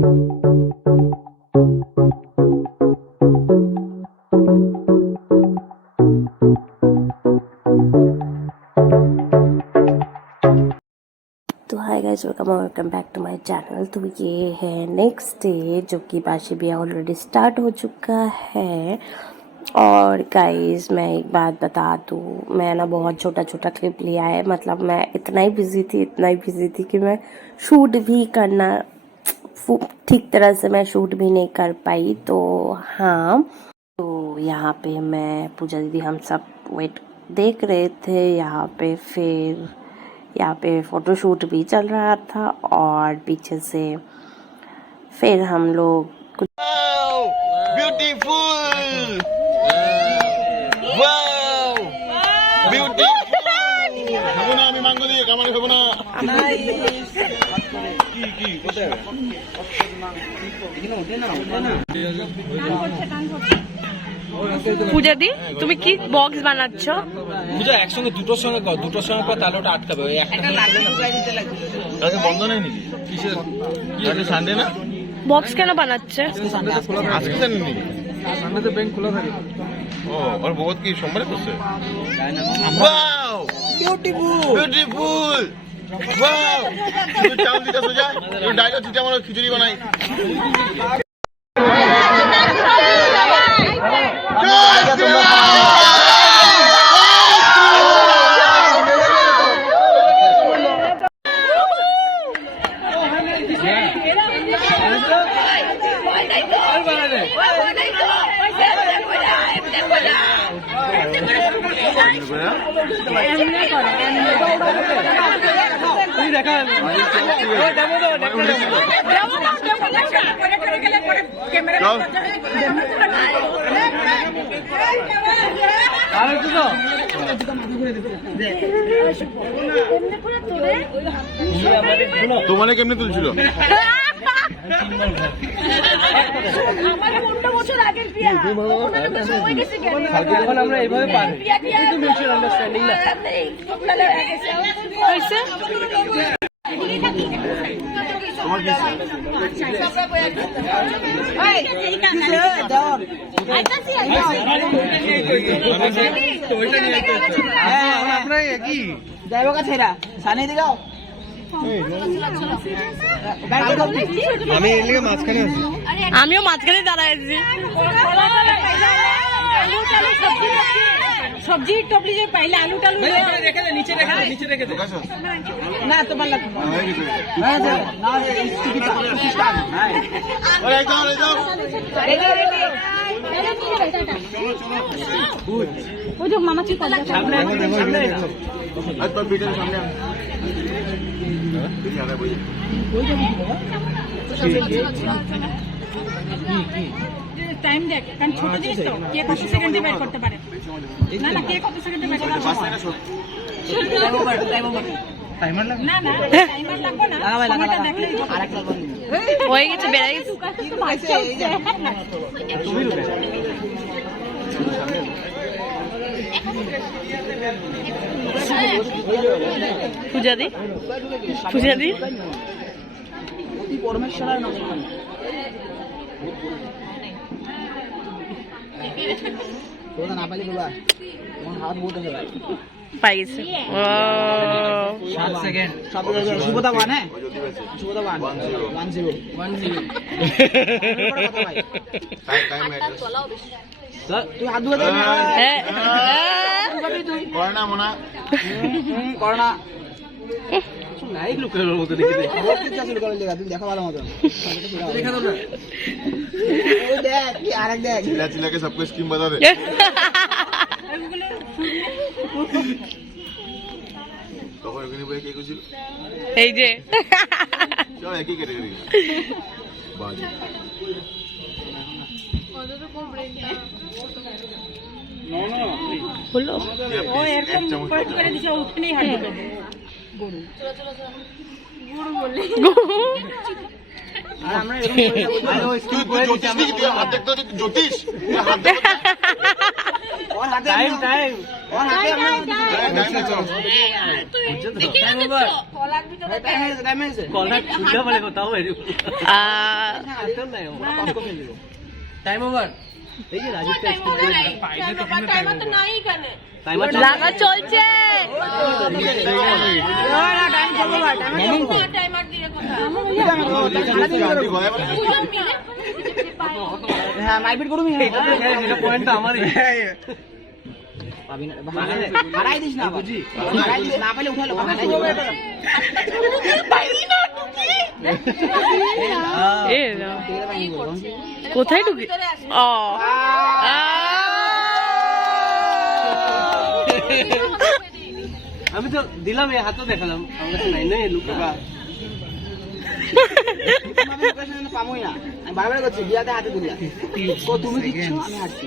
तो hi guys, welcome back to my channel. तो ये है नेक्स्ट डे जो कि बाशी बिया ऑलरेडी स्टार्ट हो चुका है। और गाइस मैं एक बात बता दूँ, मैं ना बहुत छोटा छोटा क्लिप लिया है। मतलब मैं इतना ही बिजी थी कि मैं शूट भी करना ठीक तरह से मैं शूट भी नहीं कर पाई। तो हाँ, तो यहाँ पे मैं पूजा दीदी हम सब वेट देख रहे थे यहाँ पे। फिर यहाँ पे फ़ोटोशूट भी चल रहा था और पीछे से फिर हम लोग ब्यूटीफुल, वाओ ब्यूटीफुल। খাবো না আমি মাংস দিয়ে, কামারে খাবো না। কি কোথায় পূজা দি, তুমি কি বক্স বানাচ্ছ? পূজা একসঙ্গে দুটোর সঙ্গে কর, দুটোর সঙ্গে কর তাহলে ওটা আটকাবে। ওই একটা কালকে বন্ধ নেই নাকি? কিসের? কালকে সানডে না? বক্স কেন বানাচ্ছে? আজকে জানি নাকি? সামনে তো ব্যাংক খোলা থাকে। ও আর বহুত কি সোমবারে করছে? Wow beautiful, wow. তুই চাউল দিতে সোজা, তুই ডাইরেক্ট চিটা মারো, খিচুড়ি বানাই। তোমারে কেমনে তুলছিল? আমরা এইভাবে পারি কিন্তু মিউচুয়াল আন্ডারস্ট্যান্ডিং না। আমিও মাঝখানে দাঁড়ায় আছি। সবজি টপলি যে পাইলে আলু টালু রেখে দে, নিচে রেখে দে, নিচে রেখে দে। না তোমার লাগবে ওই যে মামা কি করবে সামনে টাইম দেখ, কারণ ছোট জিনিস তো কে কত সেকেন্ডে বের করতে পারে। না না, কে কত সেকেন্ডে বের করতে পারে? টাইমার লাগবে না, না টাইমার লাগবে না, সময়টা দেখলেই আরেকটা হয়ে গেছে, বেড়ে গেছে। তুমি রুকে পূজা দি পরমেশ্বর পাই গেছে। শুভদা ওয়ান, হ্যাঁ শুভদা ওয়ান 10 তুই হাত ধুয়ে দে। করে না মনা কর না, লাইক লোকের মতো দেখে দে। তুমি দেখো ভালো মতন দেখা দাও না। ওই দেখ কি আরেক দেখ, চিল্লা চিল্লা के सबको स्कीम बता दे। তখন ওখানে বই কে কইছিল? এই যে চল একই ক্যাটাগরি বাজি হলো। ও এরকম করে দিছে, ওখানেই হাত দিল গরু। গরু বলে আর আমরা এরকম করে স্কিপ করে দিছি। আমরা হাত দেখতে জ্যোতিষ ওর হাতে টাইম ওর হাতে আমরা টাইম না চল দেখি না টাইম ওভার লাগা চলছে। হ্যাঁ মারপিট করবি পয়েন্টটা আমারই। হারাই দিস না বুঝি, হারাই দিস না পেলে উঠালো কোথায় ঢুকে? ও আমি তো দিলাম, এই হাতও দেখালাম, আমার কাছে নাই নাই লুকা। পাবোই না, আমি বারবার করছি বিয়াতে হাতে দিলাম, তুমি দিচ্ছ আমি হাঁটছি,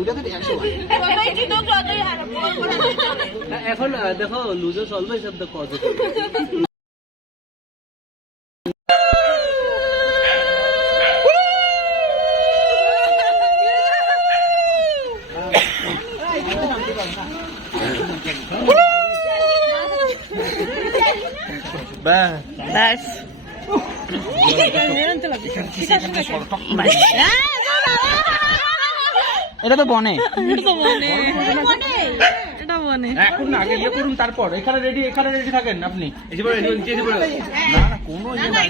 ওটা তো 100 এখন দেখো লুজো চলবে সব তো কত ব্যাস এটা তো বনে, এখন আগে ইয়ে করুন, তারপর এখানে রেডি থাকেন আপনি। না না কোনো ইয়ে নাই,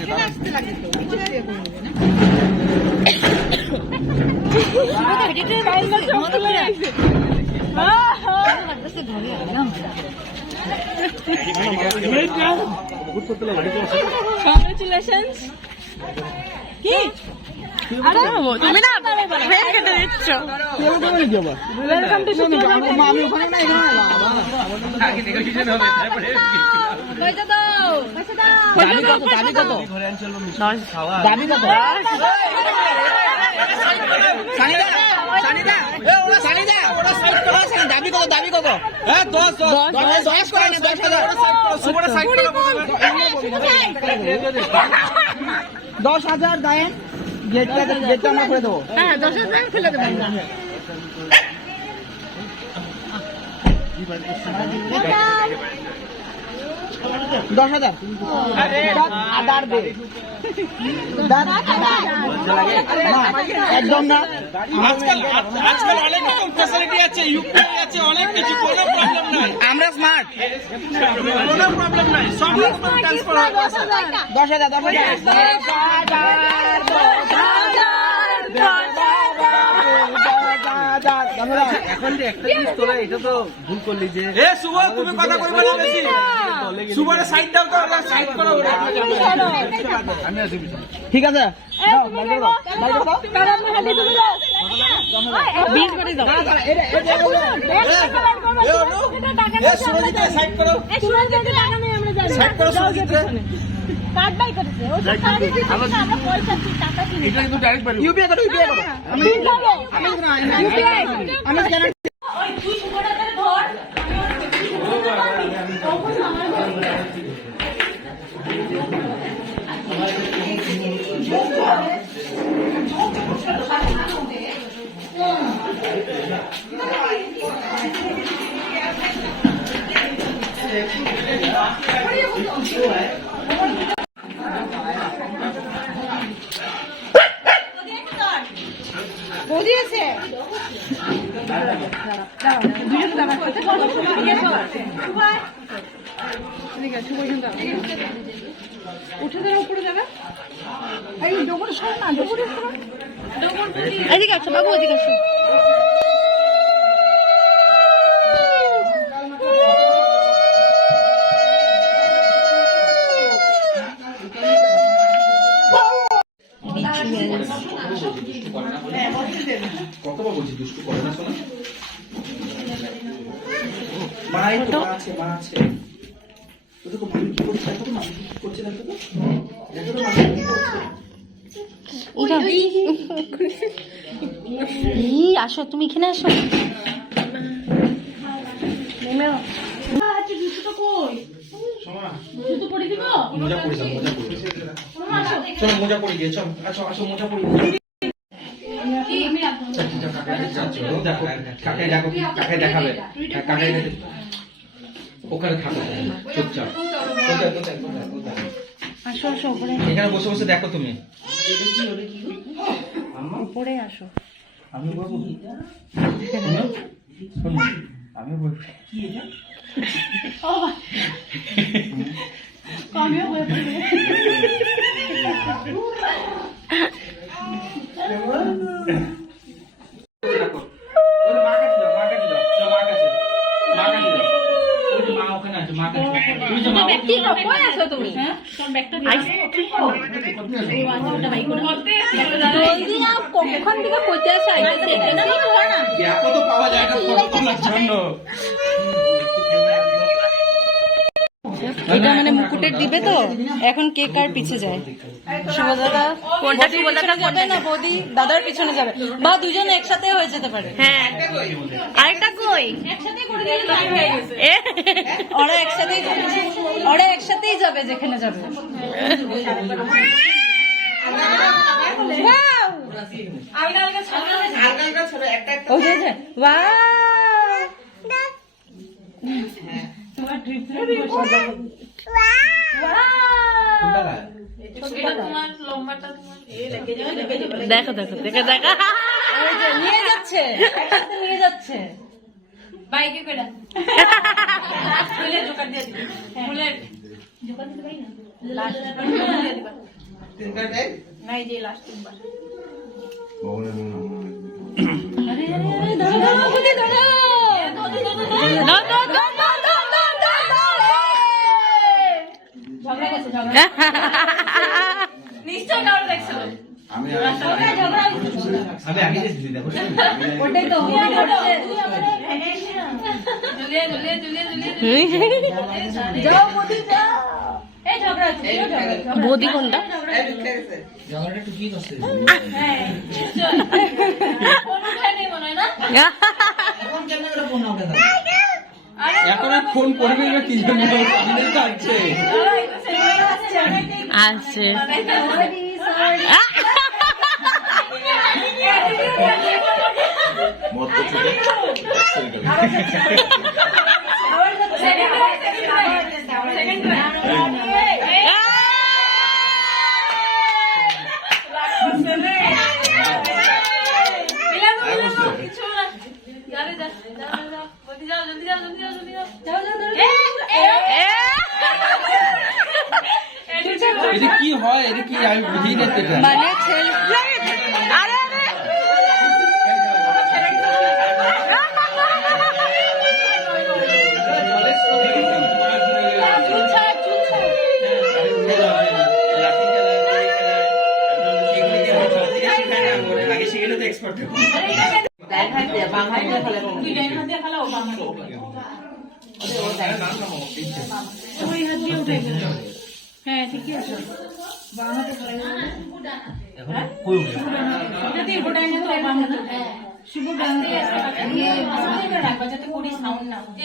কংগ্রেচুলেশনস। কি তুমি না ভেঙে কেটে দিচ্ছ। ওয়েলকাম টু আমি ওখানে না এখানে দাবি কত দাবি কত দাবি কত? হ্যাঁ 10 করে না 10,000 10,000 দেন, গেটটা আমরা করে দেবো। হ্যাঁ 10,000 ফেলে দেবেন। 10,000 আদার দে, একদম না। আজকাল অনেক রকম ফ্যাসিলিটি আছে, ইউপিআই আছে, অনেক কিছু, কোনো প্রবলেম নাই, আমরা স্মার্ট। কোনো প্রবলেম নাই, সব রকম ট্রান্সফার হবে। 10,000 এখন যে একটা জিনিস তোরা এটা তো ভুল করলি যে শুভ তুমি কথা কইবে না বেশি, শুভরে সাইড দাও তো, সাইড করো, আমি আসি। ঠিক আছে, সাইড করো, সাইড করো, এটা কিন্তু ডাইরেক্ট পারবো। ইউপিআই করো, আমি স্ক্যানার এদিকে আছো বাবু, এদিকে আছো। কতবার বলছি দুষ্টু করে না, শোনা মা আছে মা আছে, তো দেখো মামি কি করছে, দেখো মামি কি করছে, দেখো তো মামি কি করছে। আসো তুমি এখানে আসো। মোজা পড়ে যাও, চলো মোজা পড়ে গিয়ে, চলো আসো আসো মোজা পড়ে গিয়ে। কাকাই দেখাবে, কাকাই ওখানে থাকো চুপচাপ। আসো আসো উপরে, এখানে বসে বসে দেখো তুমি। উপরে আসো। আমি বলবো শোনো, শোনো, আমি বলবো কি এটা? পাওয়া যায় জন্য এটা মানে মুকুটের দিবে তো, এখন কে কার পিছে যায়? শুভ দাদা কোনটা বৌদির শুভ দাদা, পিছনে যাবে না বৌদি দাদার পিছনে যাবে, বা দুজন একসাথে হয়ে যেতে পারে। হ্যাঁ আরেকটা কই? ওরা একসাথেই যাবে যেখানে যাবে। ওই যে বাহ, দেখো দেখো দেখো দেখো, ওই যে নিয়ে যাচ্ছে, একসাথে নিয়ে যাচ্ছে। বাইকে কইরা জোকার দিয়ে দিবি, বুলেট জোকার দিতে পারি না, লাস্ট দিয়ে দিবা নাই যে লাস্ট তিনবার। আরে আরে ধরো ধরো বৌদি ধরো, না না না না না না না ঝগড়া করছে, ঝগড়া নিশ্চয় কারো দেখছিল। আমি আগে দিদি দেখো ওটাই তো বৌদি ধরছে। জুলিয়া জুলিয়া জুলিয়া জুলিয়া যাও বৌদি যাও। এই ঝগড়া হচ্ছে, ঝগড়া বৌদি কোনটা? ঝগড়াটা একটু কি করছে? হ্যাঁ নিশ্চয় কোনো খাই নেই মনে হয় না। আরে এখন আর ফোন করবে না কি জন্য? সামনে তো আছে। আছে এটা কি হয়? এটা কি আমি বুঝি না তো এটা। মানে ছেলে আরে আরে হ্যাঁ ঠিকই আছে।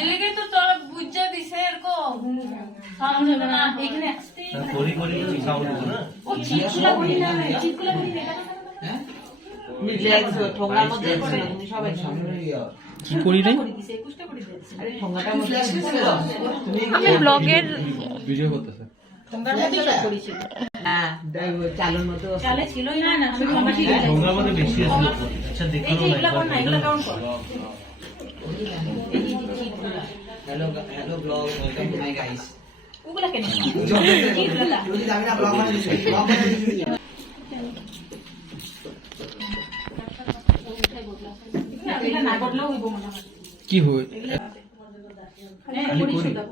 এলাকায় তো তোরা বুঝা দিছে এরকম সাউন্ড হবে না এখানে ও চিৎগুলা করি না, চিৎগুলা করি না। কি করি নাই? আমি ব্লগের ভিডিও করতেছে। চালে ছিলই না না শুধু আমরা ঠিক আছে। ঠোঙ্গার মধ্যে বেশি আছে। আচ্ছা দেখো এই যে এগুলা কর না, এগুলা কাউন্ট কর। Hello blog, welcome to my guys. ওগুলা কেন চিৎগুলা যদি আমি না ব্লগ বানাই দিছি, ব্লগ বানাই দিছি। এগুলা না করলেও হইব মনে হয়। কি হয়? হ্যাঁ করি সুদা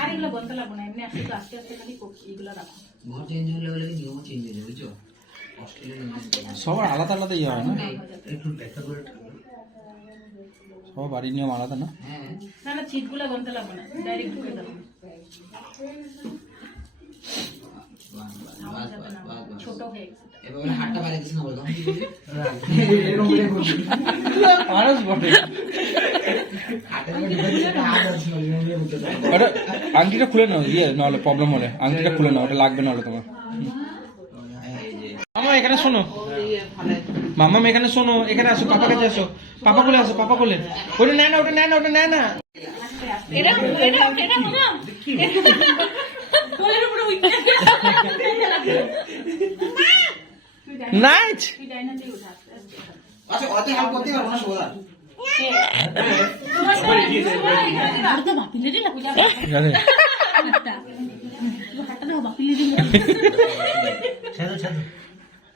আর এগুলো বলতে লাগবো না, এমনি আস্তে আস্তে আস্তে খালি এগুলো রাখো। ঘর চেঞ্জ হলে বলে নিয়মও চেঞ্জ হয়ে যাবে, বুঝছো? অস্ট্রেলিয়া সবার আলাদা আলাদা ইয়ে হয় না? একটু ব্যাখ্যা করে সবার বাড়ির নিয়ম আলাদা না? হ্যাঁ না না চিৎগুলা বলতে লাগবো না, ডাইরেক্ট ঢুকে যাবো। ছোট হয়ে গেছে। এবার হাতটা বাইরে দিছ না বলতো মানুষ বটে। ওটা আংটিটা খুলে নাও, ইয়ে নাহলে প্রবলেম হলে আংটিটা খুলে নাও, ওটা লাগবে না হলে তোমার। মামা এখানে শোনো, মামা এখানে শোনো, এখানে আসো, পাপা কাছে আসো, পাপা কোলে আসো, পাপা কোলে। ওটা নেয় না, ওটা নেয় না, ওটা নেয় না। এটা মামা কোলের উপরে উঠতে নাইস তুই ডাইনা দিয়ে উঠা আস্তে আস্তে আচ্ছা অত হেল্প করতে পারবো না শোভা আর তো বাপিলে দিলা পূজা হাতটা দাও বাপিলে দিলা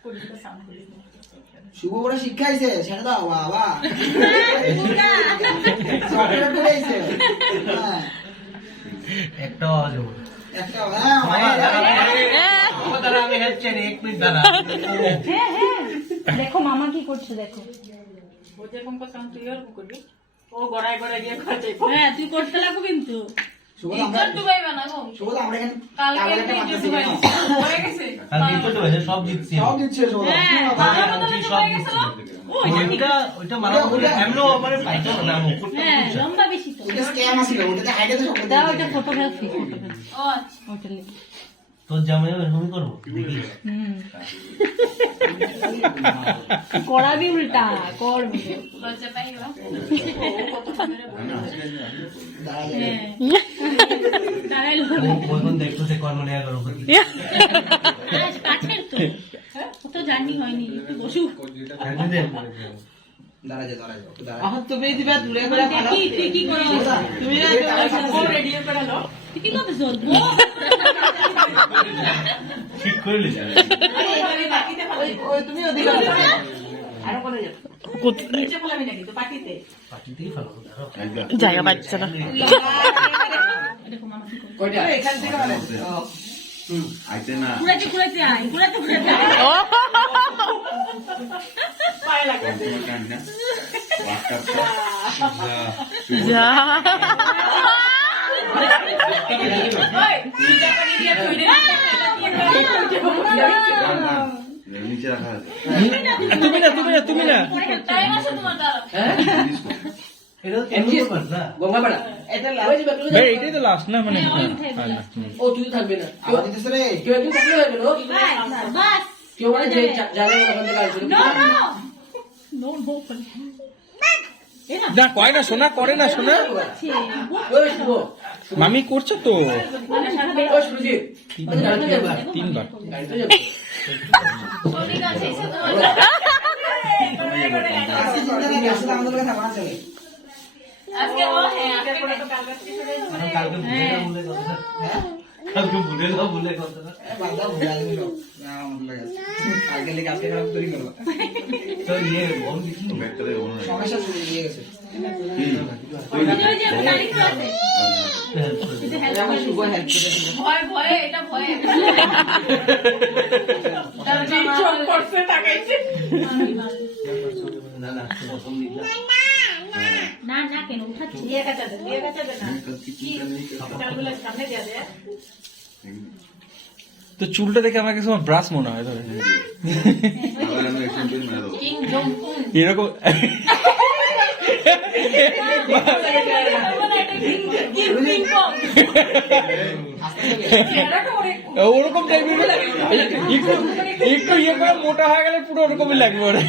কোলটা সামনে শুভ বড় শিক্ষা আইছে ছেড়ে দাও বাবা সফটওয়্যার করে আইছে একটা আওয়াজ হবে একটা হ্যাঁ আমি হেল্প চাই 1 মিনিট দাঁড়া দেখো মামা কি করছে দেখো ও যেরকম কথা তুই আর করবি ও গড়ায় গড়ায় গিয়ে খাচ্ছে হ্যাঁ তুই করতে লাগো কিন্তু শুভ আমরা ডুবাইবা না গো শুভ আমরা এখানে কালকে একটা একটা মাত্রা ডুবাই দিলাম। হয়ে গেছে আর বিপদ হয়েছে সব জিতছি সব দিচ্ছে শুভ হ্যাঁ বাবা বদলে সব ডুবাই জিতছি গেছিল ওইটা মারা বলে এমনও মানে ফাইটা না মুকুটটা হ্যাঁ লম্বা বেশি তো এটা স্ক্যাম আছিল ওটাতে হাইটে তো সব দাও এটা ফটোগ্রাফি ও আচ্ছা ওটা লিখ তোর জামাই এরকমই করবো দেখি করাবি উল্টা করবি লজ্জা পাইবা দাঁড়াইল কোন দেখতো সে কর্ম নেয়া করো কাছের তো ও তো জানি হয়নি একটু বসু দাঁড়া যা দাঁড়া এখন তুমি দিবা দূরে করে ফেলো দেখি তুই কি করো তুমি রেডিও করে লো তুই কি করবে জোর ঠিক করে লিখা ওই তুমি ওদিকে আরো করে যাও নিচে বলাবি নাকি তো পাটিতে পাটিতেই ফেলো জায়গা পাচ্ছে না দেখো মামা কি করে কয়টা এখান থেকে মানে আইতে না কুড়াইতে আয় কুড়াইতে পায়ে লাগে নিচে রাখা আছে তুমি না টাইম আছে তোমার দাঁড়াও এটা তো এমনি ব্যাপার না গঙ্গাপাড়া এটা লাগাই দিবা তুমি ভাই এটাই তো লাস্ট না মানে ও তুই থাকবে না আবার দিতেছ রে কেউ একদিন থাকলে হয়ে গেল বাস কেউ মানে যে জানে ওখান থেকে আসবে নো নো নো না কয় না শোনা করে না শোনা ওই শুভ মামি করছে তো ওই সুজিত গাড়িতে যাবা 3 বার গাড়িতে যাবা ঠিক আছে এসে তো আসলে আমাদের কাছে আমার আছে আজকে ও হ্যাঁ আজকে তো কাল রাত্রি করে কালকে ভুলে গেল কথা কালকে ভুলে কথা বাবা ভুলে গেল না আমাদের লাগে কালকে লেগে আজকে খারাপ তৈরি করব তো বল দেখি ব্যাগটারে ওনা সমস্যা শুরু হয়ে গেছে ওই যে তারিখ আছে আমার শুভ হেল্প করে দিল ভয় ভয় এটা ভয় তার যে চোখ করছে তাকাইছে না না প্রথম দিলা না না কেন উঠাচ্ছি দিয়ে কাটা দে না কি চালগুলো সামনে দিয়ে দে তো চুলটা দেখে আমার কাছে ব্রাশ মনে হয় ধরে আবার আমি এক্সচেঞ্জ করে মেরে দেবো কিং জং উন এরকম ওরকম টাইপের একটু ইয়ে করে মোটা হয়ে গেলে পুরো ওরকমই লাগবে ওরা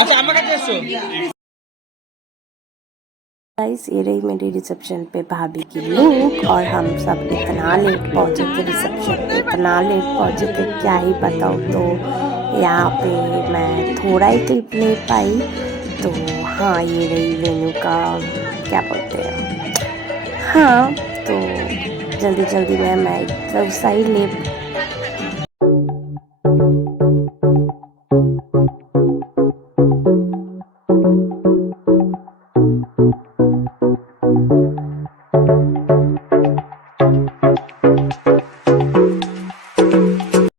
আচ্ছা আমার কাছে এসো गाइस ये रही मेरी रिसेप्शन पे भाभी की लुक और हम सब इतना लेट पहुंचे थे रिसेप्शन पे इतना लेट पहुंचे थे क्या ही बताऊँ तो यहाँ पे मैं थोड़ा ही क्लिप ले पाई तो हाँ ये रही वेन्यू का क्या बोलते हैं हाँ तो जल्दी जल्दी मैं एक तरफ सा ही ले